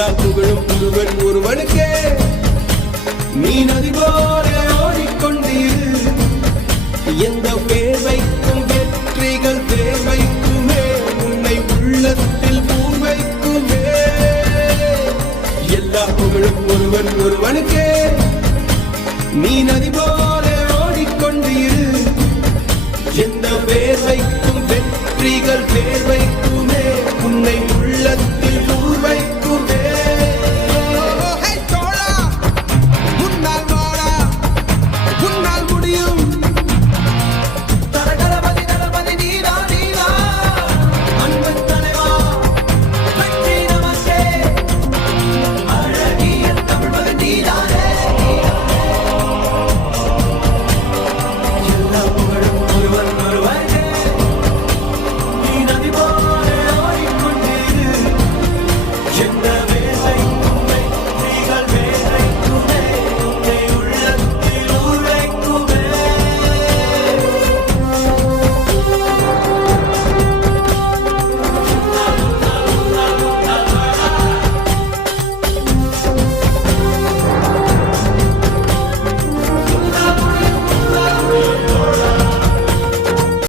கொடுத்தால் புகழும் புதுவன் ஒருவனுக்கே. நீ நதி போல ஓடிக்கொண்டீர். எந்த வேர்வைக்கும் வெற்றிகள் தேவைக்குமே. உன்னை உள்ளத்தில் பூர்வைக்குமே. எல்லா புகழும் ஒருவன் ஒருவனுக்கே. நீ நதி போல ஓடிக்கொண்டீர். எந்த வேர்வைக்கும் வெற்றிகள் தேர்வைக்கும்